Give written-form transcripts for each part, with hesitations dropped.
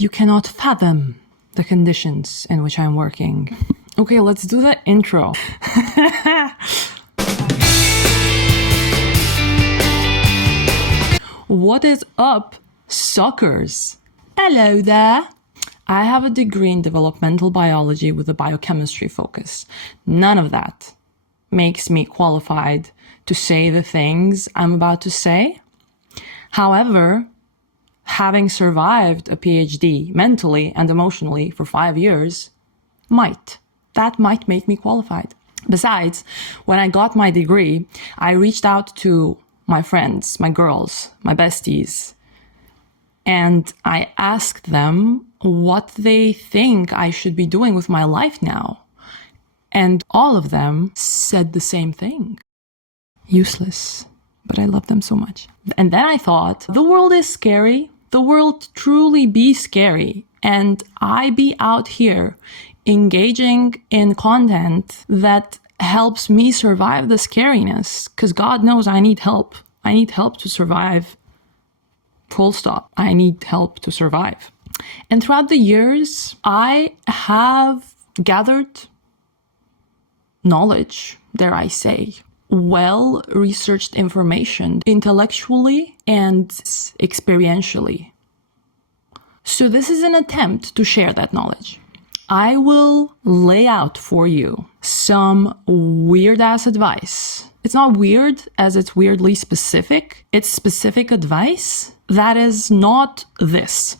You cannot fathom the conditions in which I'm working. Okay, let's do the intro. What is up, suckers? Hello there. I have a degree in developmental biology with a biochemistry focus. None of that makes me qualified to say the things I'm about to say. However, having survived a PhD mentally and emotionally for 5 years might make me qualified. Besides, when I got my degree, I reached out to my friends, my girls, my besties, and I asked them what they think I should be doing with my life now. And all of them said the same thing. Useless. But I love them so much. And then I thought, the world is scary. The world truly be scary. And I be out here engaging in content that helps me survive the scariness. Because God knows I need help. I need help to survive. Full stop. I need help to survive. And throughout the years, I have gathered knowledge, dare I say, well-researched information, intellectually and experientially. So this is an attempt to share that knowledge. I will lay out for you some weird-ass advice. It's not weird as it's weirdly specific. It's specific advice that is not this.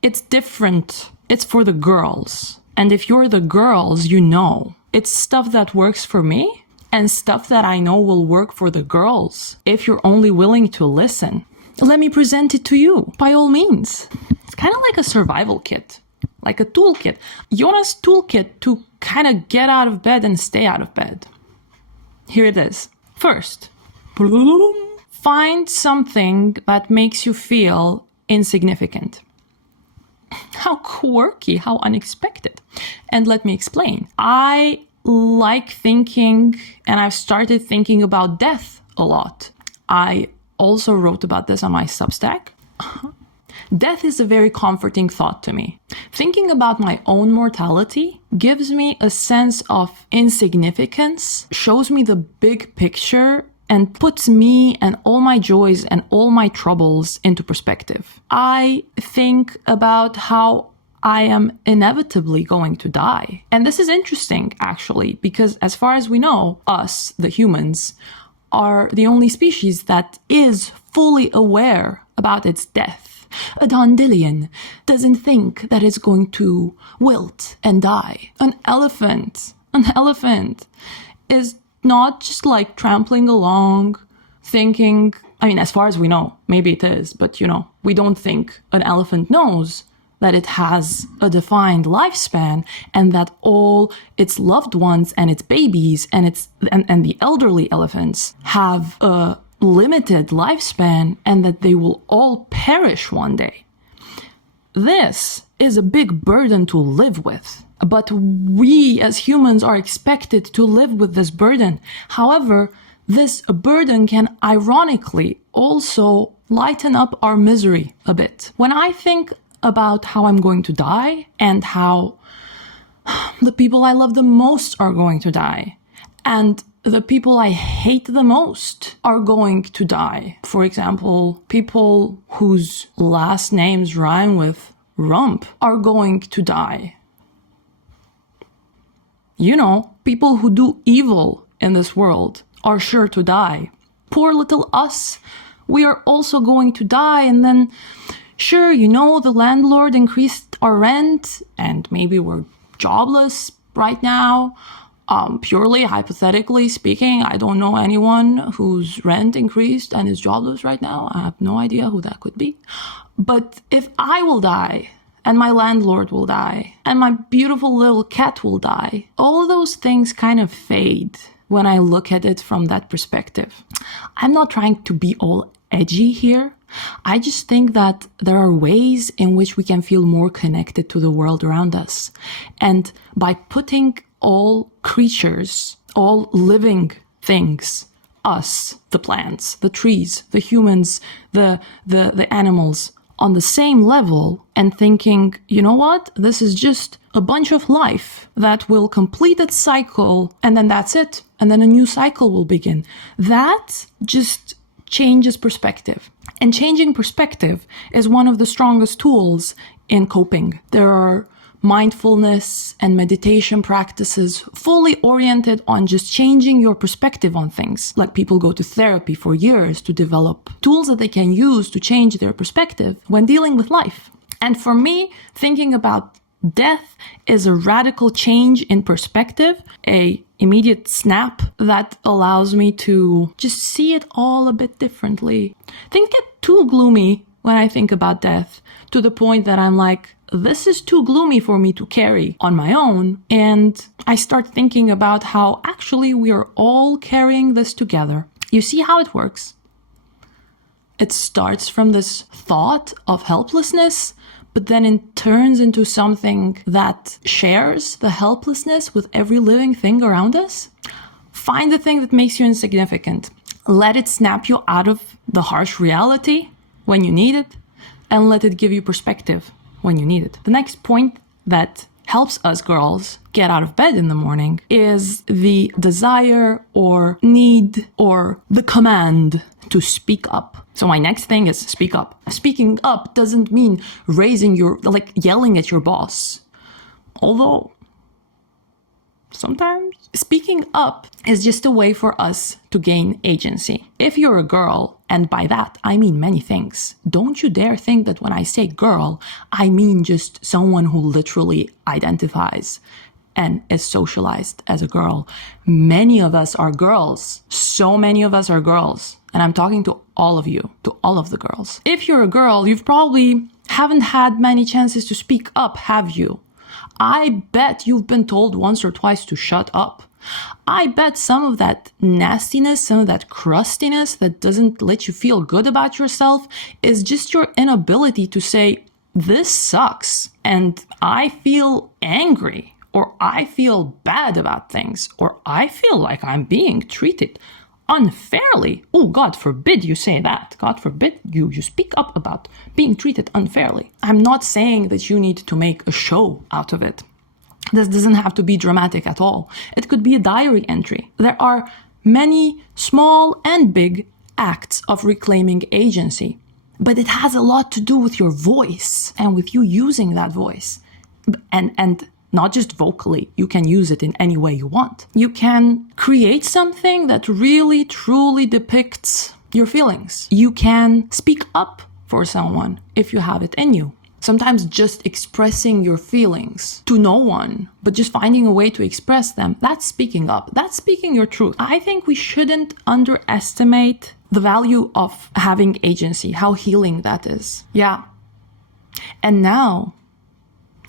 It's different. It's for the girls. And if you're the girls, you know. It's stuff that works for me and stuff that I know will work for the girls if you're only willing to listen. Let me present it to you, by all means. It's kind of like a survival kit, like a toolkit. Jonas' toolkit to kind of get out of bed and stay out of bed. Here it is. First, find something that makes you feel insignificant. How quirky, how unexpected. And let me explain. I like thinking, and I've started thinking about death a lot. I also wrote about this on my Substack. Death is a very comforting thought to me. Thinking about my own mortality gives me a sense of insignificance, shows me the big picture, and puts me and all my joys and all my troubles into perspective. I think about how I am inevitably going to die. And this is interesting, actually, because as far as we know, us, the humans, are the only species that is fully aware about its death. A dandelion doesn't think that it's going to wilt and die. An elephant is not just like trampling along, thinking, I mean, as far as we know, maybe it is, but we don't think an elephant knows that it has a defined lifespan and that all its loved ones and its babies and the elderly elephants have a limited lifespan and that they will all perish one day. This is a big burden to live with. But we as humans are expected to live with this burden. However, this burden can ironically also lighten up our misery a bit. When I think about how I'm going to die and how the people I love the most are going to die and the people I hate the most are going to die. For example, people whose last names rhyme with rump are going to die. People who do evil in this world are sure to die. Poor little us, we are also going to die. And then, sure, the landlord increased our rent and maybe we're jobless right now. Purely hypothetically speaking, I don't know anyone whose rent increased and is jobless right now. I have no idea who that could be. But if I will die, and my landlord will die, and my beautiful little cat will die, all of those things kind of fade when I look at it from that perspective. I'm not trying to be all edgy here. I just think that there are ways in which we can feel more connected to the world around us. And by putting all creatures, all living things, us, the plants, the trees, the humans, the animals, on the same level and thinking, you know what, this is just a bunch of life that will complete its cycle and then that's it. And then a new cycle will begin. That just changes perspective. And changing perspective is one of the strongest tools in coping. There are mindfulness and meditation practices fully oriented on just changing your perspective on things. Like people go to therapy for years to develop tools that they can use to change their perspective when dealing with life. And for me, thinking about death is a radical change in perspective, a immediate snap that allows me to just see it all a bit differently. Things get too gloomy when I think about death, to the point that I'm like, this is too gloomy for me to carry on my own. And I start thinking about how actually we are all carrying this together. You see how it works? It starts from this thought of helplessness, but then it turns into something that shares the helplessness with every living thing around us. Find the thing that makes you insignificant. Let it snap you out of the harsh reality when you need it, and let it give you perspective when you need it. The next point that helps us girls get out of bed in the morning is the desire or need or the command to speak up. So my next thing is speak up. Speaking up doesn't mean yelling at your boss. Although sometimes speaking up is just a way for us to gain agency. If you're a girl, and by that I mean many things, don't you dare think that when I say girl, I mean just someone who literally identifies and is socialized as a girl. Many of us are girls. So many of us are girls. And I'm talking to all of you, to all of the girls. If you're a girl, you've probably haven't had many chances to speak up, have you? I bet you've been told once or twice to shut up. I bet some of that nastiness, some of that crustiness that doesn't let you feel good about yourself is just your inability to say, this sucks, and I feel angry, or I feel bad about things, or I feel like I'm being treated unfairly. Oh, God forbid you say that. God forbid you speak up about being treated unfairly. I'm not saying that you need to make a show out of it. This doesn't have to be dramatic at all. It could be a diary entry. There are many small and big acts of reclaiming agency, but it has a lot to do with your voice and with you using that voice. And not just vocally, you can use it in any way you want. You can create something that really, truly depicts your feelings. You can speak up for someone if you have it in you. Sometimes just expressing your feelings to no one, but just finding a way to express them, that's speaking up. That's speaking your truth. I think we shouldn't underestimate the value of having agency, how healing that is. Yeah. And now,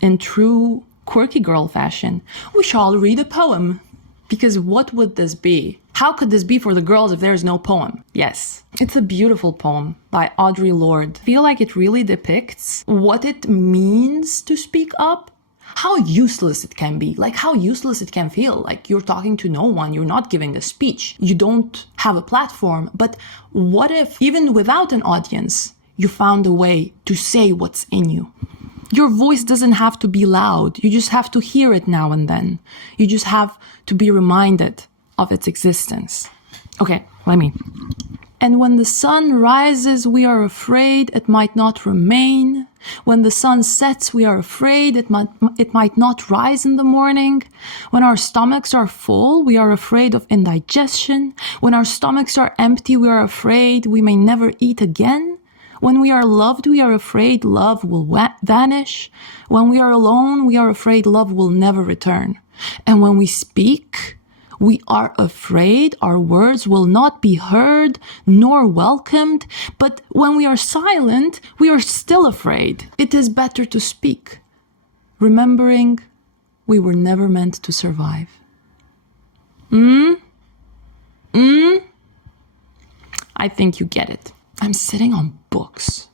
in true quirky girl fashion, we shall read a poem. Because what would this be? How could this be for the girls if there's no poem? Yes, it's a beautiful poem by Audre Lorde. I feel like it really depicts what it means to speak up, how useless it can be, like how useless it can feel, like you're talking to no one, you're not giving a speech, you don't have a platform. But what if, even without an audience, you found a way to say what's in you? Your voice doesn't have to be loud. You just have to hear it now and then. You just have to be reminded of its existence. Okay, let me. And when the sun rises, we are afraid it might not remain. When the sun sets, we are afraid it might not rise in the morning. When our stomachs are full, we are afraid of indigestion. When our stomachs are empty, we are afraid we may never eat again. When we are loved, we are afraid love will vanish. When we are alone, we are afraid love will never return. And when we speak, we are afraid our words will not be heard nor welcomed. But when we are silent, we are still afraid. It is better to speak, remembering we were never meant to survive. I think you get it. I'm sitting on books.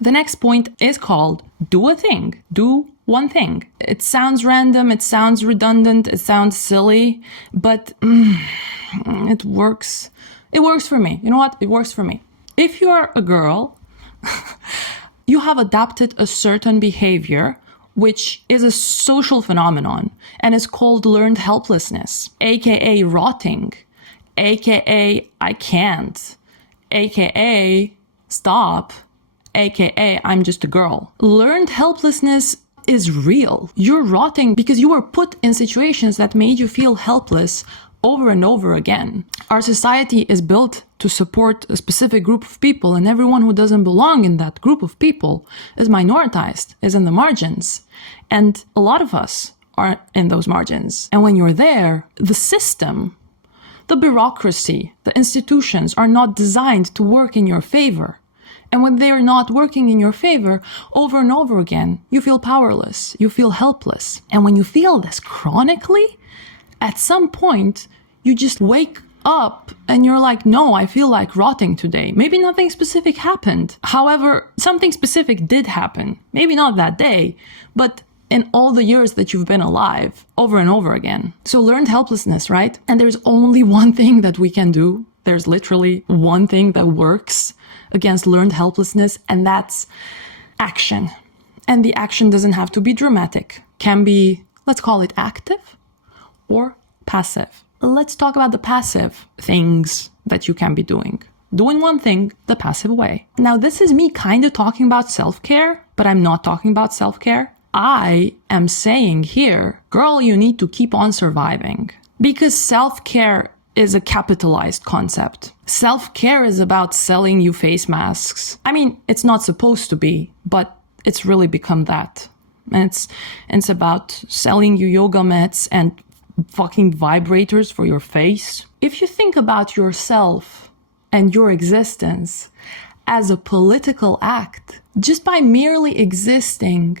The next point is called do a thing. Do one thing. It sounds random, it sounds redundant, it sounds silly, but it works. It works for me. You know what? It works for me. If you are a girl, you have adapted a certain behavior, which is a social phenomenon and is called learned helplessness, aka rotting, aka I can't, aka stop, aka I'm just a girl. Learned helplessness is real. You're rotting because you were put in situations that made you feel helpless over and over again. Our society is built to support a specific group of people, and everyone who doesn't belong in that group of people is minoritized, is in the margins. And a lot of us are in those margins. And when you're there, the system, the bureaucracy, the institutions are not designed to work in your favor. And when they're not working in your favor, over and over again, you feel powerless, you feel helpless. And when you feel this chronically, at some point, you just wake up and you're like, no, I feel like rotting today. Maybe nothing specific happened. However, something specific did happen. Maybe not that day, but in all the years that you've been alive, over and over again. So learned helplessness, right? And there's only one thing that we can do. There's literally one thing that works against learned helplessness, and that's action. And the action doesn't have to be dramatic. Can be, let's call it active or passive. Let's talk about the passive things that you can be doing. Doing one thing the passive way. Now, this is me kind of talking about self-care, but I'm not talking about self-care. I am saying here, girl, you need to keep on surviving. Because self-care is a capitalized concept. Self-care is about selling you face masks. I mean, it's not supposed to be, but it's really become that. And it's about selling you yoga mats and fucking vibrators for your face. If you think about yourself and your existence as a political act, just by merely existing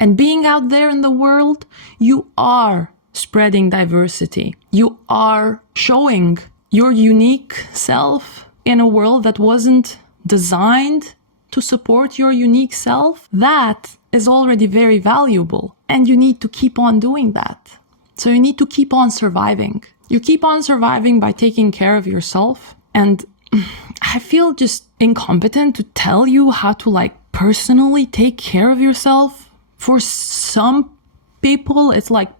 and being out there in the world, you are spreading diversity. You are showing your unique self in a world that wasn't designed to support your unique self. That is already very valuable, and you need to keep on doing that. So you need to keep on surviving. You keep on surviving by taking care of yourself. And I feel just incompetent to tell you how to personally take care of yourself. For some people, it's like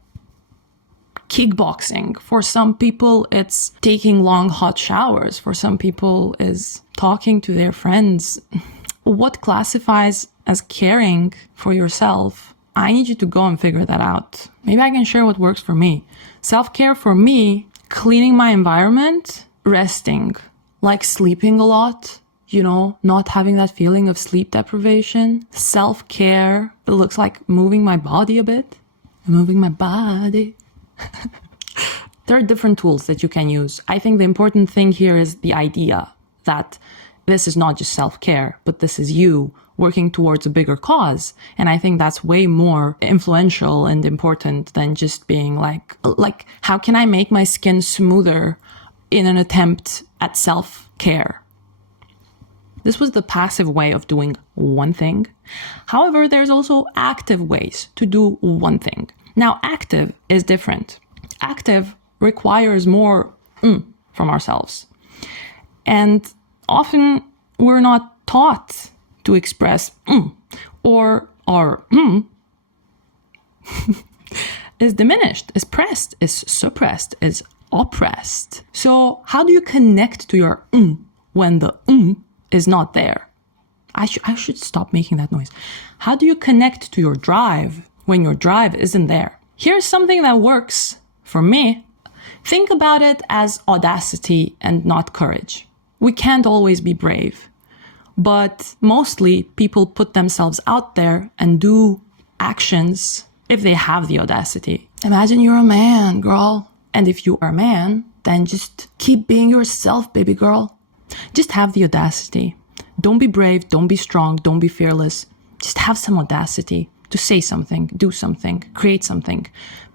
kickboxing. For some people, it's taking long hot showers. For some people, is talking to their friends. What classifies as caring for yourself? I need you to go and figure that out. Maybe I can share what works for me. Self-care for me, cleaning my environment, resting, like sleeping a lot, not having that feeling of sleep deprivation. Self-care, it looks like moving my body a bit. Moving my body. There are different tools that you can use. I think the important thing here is the idea that this is not just self-care, but this is you working towards a bigger cause. And I think that's way more influential and important than just being like, how can I make my skin smoother in an attempt at self-care? This was the passive way of doing one thing. However, there's also active ways to do one thing. Now, active is different. Active requires more from ourselves. And often we're not taught to express or our is diminished, is pressed, is suppressed, is oppressed. So how do you connect to your when the is not there? I should stop making that noise. How do you connect to your drive when your drive isn't there? Here's something that works for me. Think about it as audacity and not courage. We can't always be brave. But mostly people put themselves out there and do actions if they have the audacity. Imagine you're a man, girl. And if you are a man, then just keep being yourself, baby girl. Just have the audacity. Don't be brave, don't be strong, don't be fearless. Just have some audacity to say something, do something, create something.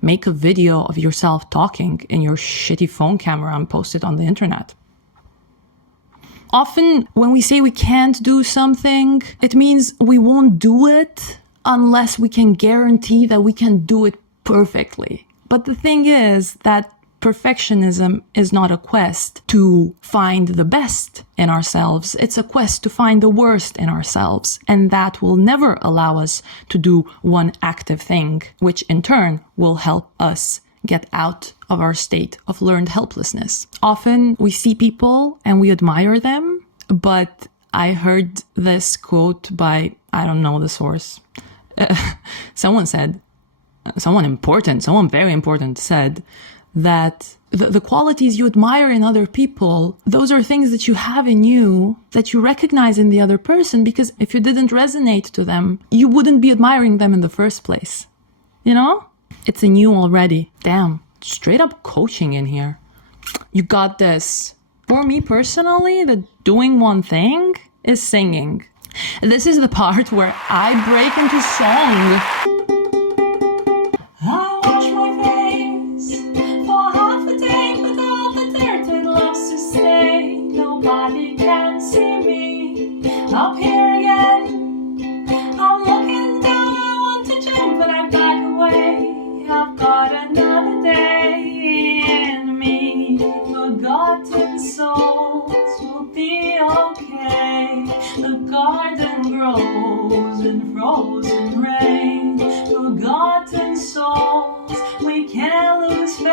Make a video of yourself talking in your shitty phone camera and post it on the internet. Often when we say we can't do something, it means we won't do it unless we can guarantee that we can do it perfectly. But the thing is that Perfectionism is not a quest to find the best in ourselves. It's a quest to find the worst in ourselves. And that will never allow us to do one active thing, which in turn will help us get out of our state of learned helplessness. Often we see people and we admire them, but I heard this quote by, I don't know the source. Someone very important said that the qualities you admire in other people, those are things that you have in you that you recognize in the other person, because if you didn't resonate to them, you wouldn't be admiring them in the first place. You know? It's in you already. Damn, straight up coaching in here. You got this. For me personally, the doing one thing is singing. This is the part where I break into song. I wash my face for half a day, but all the dirt it loves to stay. Nobody can see me up here again. I'm looking down, I want to jump, but I back away. I've got another day in me. Forgotten souls will be okay. The garden grows in frozen rain. Forgotten souls, we can't lose faith.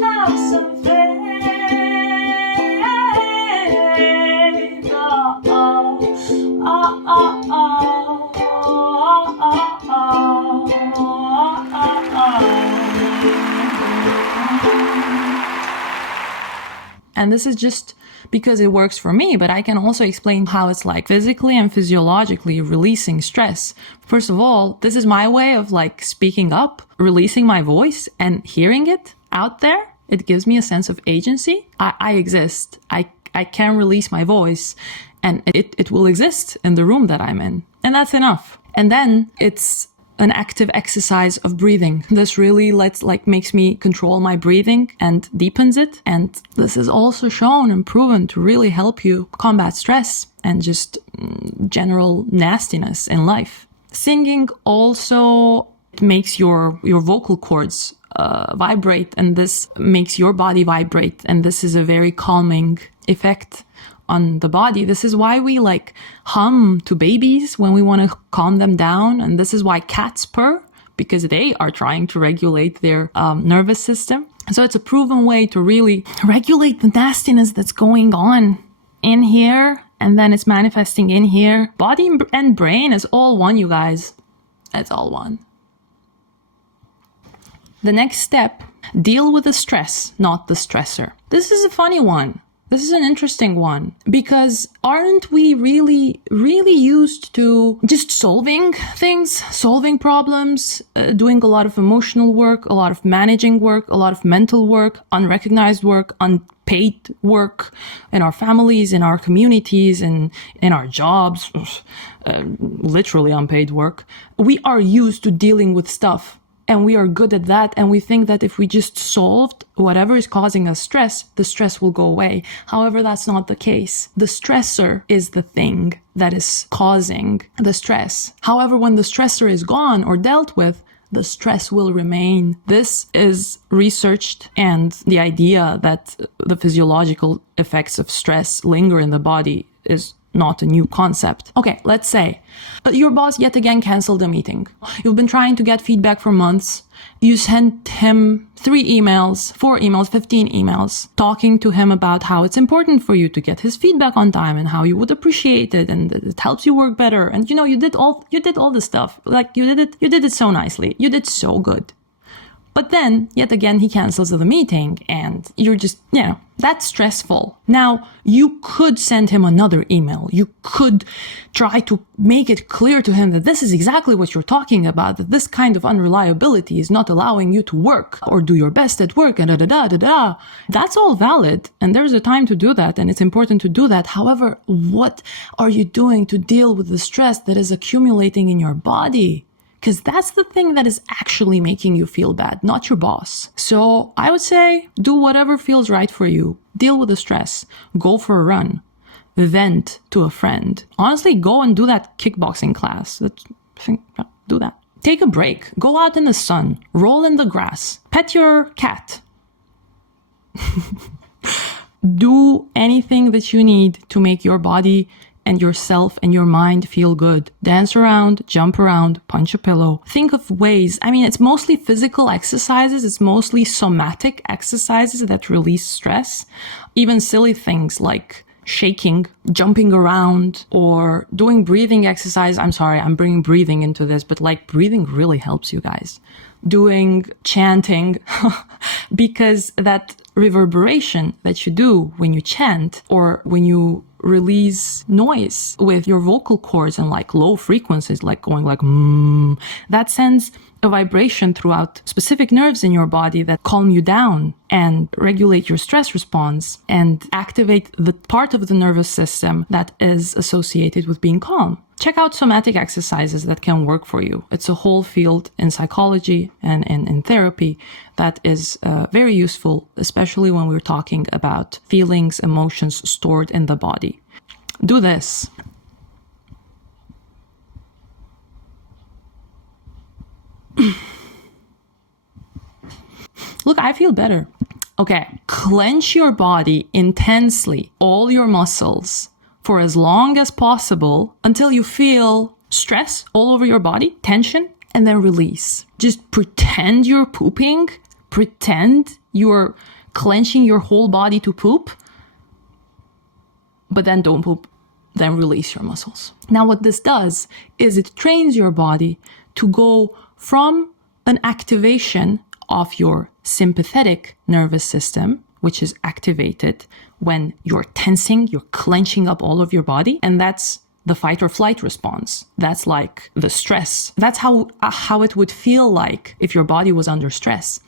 Have some faith. Oh, oh, oh, oh, oh, oh, oh, oh, oh. And this is just because it works for me, but I can also explain how it's like physically and physiologically releasing stress. First of all, this is my way of like speaking up, releasing my voice and hearing it out there. It gives me a sense of agency. I exist. I can release my voice and it will exist in the room that I'm in. And that's enough. And then it's an active exercise of breathing. This really makes me control my breathing and deepens it. And this is also shown and proven to really help you combat stress and just general nastiness in life. Singing also makes your vocal cords vibrate, and this makes your body vibrate. And this is a very calming effect on the body. This is why we like hum to babies when we want to calm them down. And this is why cats purr, because they are trying to regulate their nervous system. So it's a proven way to really regulate the nastiness that's going on in here. And then it's manifesting in here. Body and brain is all one, you guys. It's all one. The next step, deal with the stress, not the stressor. This is a funny one. This is an interesting one, because aren't we really used to just solving things, solving problems, doing a lot of emotional work, a lot of managing work, a lot of mental work, unrecognized work, unpaid work in our families, in our communities, in our jobs, literally unpaid work. We are used to dealing with stuff. And we are good at that, and we think that if we just solved whatever is causing us stress, the stress will go away. However, that's not the case. The stressor is the thing that is causing the stress. However, when the stressor is gone or dealt with, the stress will remain. This is researched, and the idea that the physiological effects of stress linger in the body is not a new concept. Okay, let's say your boss yet again canceled a meeting. You've been trying to get feedback for months. You sent him 3 emails, 4 emails, 15 emails, talking to him about how it's important for you to get his feedback on time and how you would appreciate it and it helps you work better. And you did all the stuff. Like you did it so nicely. You did so good. But then, yet again, he cancels the meeting and you're just, that's stressful. Now, you could send him another email. You could try to make it clear to him that this is exactly what you're talking about, that this kind of unreliability is not allowing you to work or do your best at work and da-da-da-da-da. That's all valid. And there's a time to do that and it's important to do that. However, what are you doing to deal with the stress that is accumulating in your body? Because that's the thing that is actually making you feel bad, not your boss. So I would say do whatever feels right for you. Deal with the stress. Go for a run. Vent to a friend. Honestly, go and do that kickboxing class. Do that. Take a break. Go out in the sun. Roll in the grass. Pet your cat. Do anything that you need to make your body and yourself and your mind feel good. Dance around, jump around, punch a pillow. Think of ways. I mean, it's mostly physical exercises. It's mostly somatic exercises that release stress. Even silly things like shaking, jumping around, or doing breathing exercise. I'm sorry, I'm bringing breathing into this, but like breathing really helps you guys. Doing chanting, because that reverberation that you do when you chant or when you release noise with your vocal cords and like low frequencies, like going like that sends a vibration throughout specific nerves in your body that calm you down and regulate your stress response and activate the part of the nervous system that is associated with being calm. Check out somatic exercises that can work for you. It's a whole field in psychology and in therapy that is very useful, especially when we're talking about feelings, emotions stored in the body. Do this. Look, I feel better. Okay, clench your body intensely, all your muscles, for as long as possible until you feel stress all over your body, tension, and then release. Just pretend you're pooping, pretend you're clenching your whole body to poop, but then don't poop, then release your muscles. Now what this does is it trains your body to go from an activation of your sympathetic nervous system, which is activated when you're tensing, you're clenching up all of your body, and that's the fight or flight response. That's like the stress. That's how it would feel like if your body was under stress.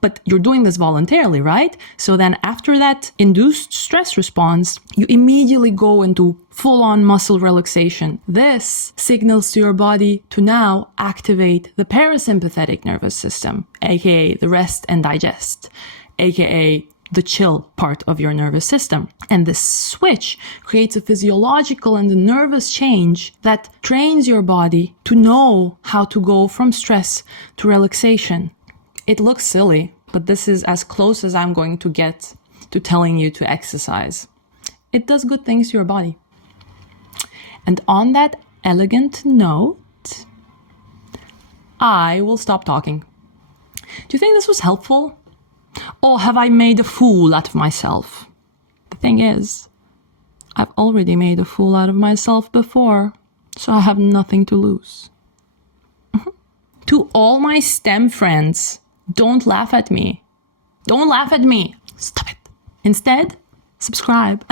But you're doing this voluntarily, right? So then after that induced stress response, you immediately go into full-on muscle relaxation. This signals to your body to now activate the parasympathetic nervous system, aka the rest and digest, aka the chill part of your nervous system. And this switch creates a physiological and a nervous change that trains your body to know how to go from stress to relaxation. It looks silly, but this is as close as I'm going to get to telling you to exercise. It does good things to your body. And on that elegant note, I will stop talking. Do you think this was helpful? Or have I made a fool out of myself? The thing is, I've already made a fool out of myself before, so I have nothing to lose. To all my STEM friends, don't laugh at me. Don't laugh at me. Stop it. Instead, subscribe.